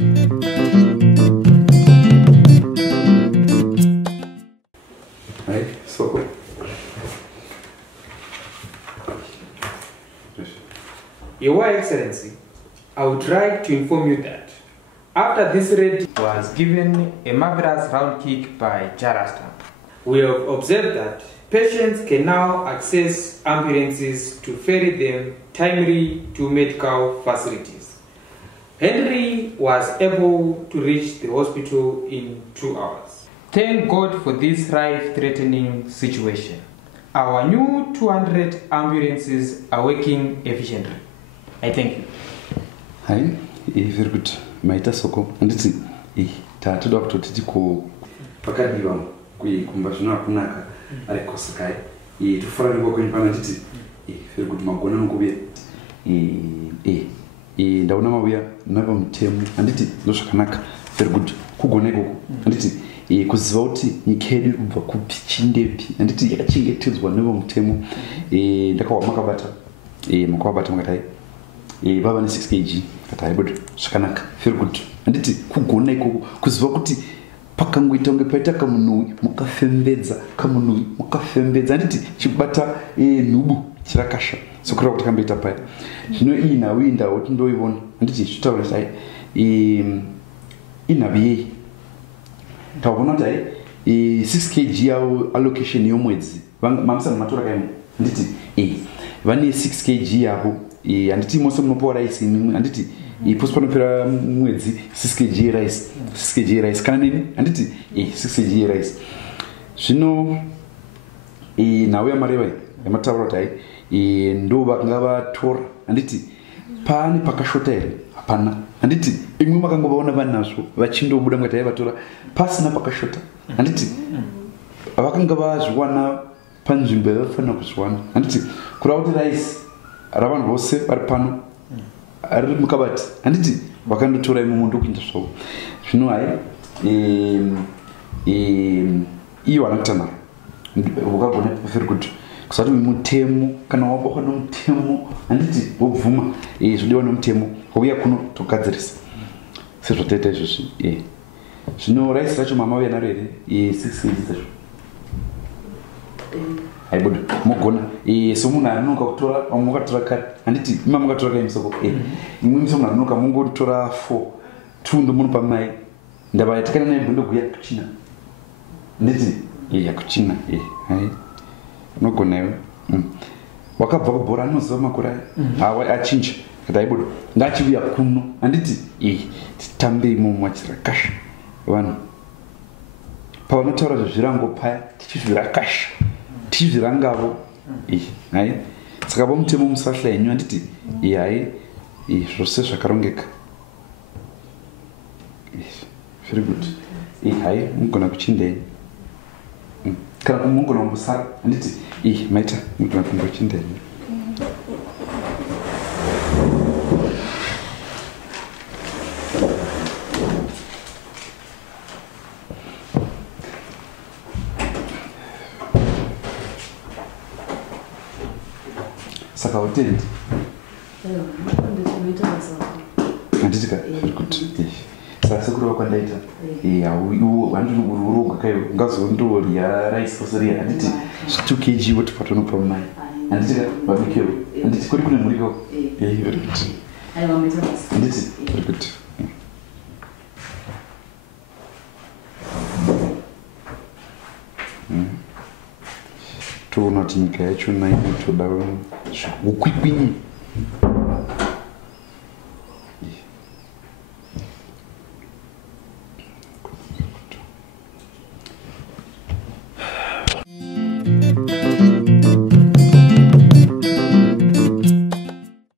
Right, so Your Excellency, I would like to inform you that after this raid was given a marvelous round kick by Jarasta, we have observed that patients can now access ambulances to ferry them timely to medical facilities. Henry was able to reach the hospital in 2 hours. Thank God for this life-threatening situation. Our new 200 ambulances are working efficiently. I thank you. Hi, very good. Maita soko. Anditi, tatoda kutoti ko pakadiwa kumba zvino kunaka ari kosakai. Tofara ndiko kuimpa nditi. Very good magona nokubuya. Ndaona mabuya nava mutemo. Anditi ndozvakanaka. Very good. Kugona ikoko. Anditi kuziva kuti nyika yedu kubva kupi chindepi. Anditi yakachengetedzwa neva mutemo. Ndakawa makabata. Makabata makatai. Baba ne 6 kg katai bud zvakanaka very good anditi kugona ikoko kuziva kuti pakangoita unge paita kamunui mukafembedza anditi chibata nhubu chirakasha sokura kuti kamboita paya zvino iyi nhau iyi ndawo tindoiona anditi zvitaura sai inhavi yei taona kuti 6 kg yawo allocation yomwedzi mamusana matora kaimo anditi vane 6 kg yavo anditi mose munopiwa rice imwe anditi posi panopera mwedzi 6 kg rice kana nini anditi 6 kg rice zvino nhau yamareva yamataura kuti hai ndo vakanga vatora anditi pane pakashota here hapana anditi imwe makangovaona vanazvo vachindobuda mukati hai vatora pasina pakashota anditi vakanga vazviwana panzvimbo yavafanira kuzviwana anditi kurava kuti rice ravanhu vose vari pano ari mukabati handiti vakandotora imwe mundu kuinda zvavo zvino hai iyo vanakutanhara ukagona very good kusati mutemo kana wabokwa nomutemo handiti wobvuma zvodiwa nomutemo wauya kuno togadzirisa sezvataita izvozvi zvino raisi racho mama uya naro here 6 kg dzacho haibuda mogona somunhu anonoka kutora vamwe mukatora kare handiti ima mukatora kaimisoko imwe miso munhu anonoka mungotora 4 2 ndomunopa mai ndava yatakana naibho ndoguya kuchina nditi yakuchina hai unogona iwe wakabva kubhora anoziva makore aya achinja kati haibuda ngaachiuya kuno handiti titambe imomo achirakasha vanhu pavanotaura zvezvirango paya tichizvirakasha tichizvirangavo hai saka vomutemo musahla yenyu handiti hai zvose zvakarongeka very good hai mugona kuchindei kana mugona kumbosara handiti maita mugona kumbochindei saka hotendi handitika very good saka sekurova kwandaita handinourogwa kaivo ungazondorya rice foseria handiti 2 kg woti patonopa mai handitika vabikevo handiti kuri kune mhurikevo very good handiti very good toona kuti nyika yacho nainotoda ukwikwinyi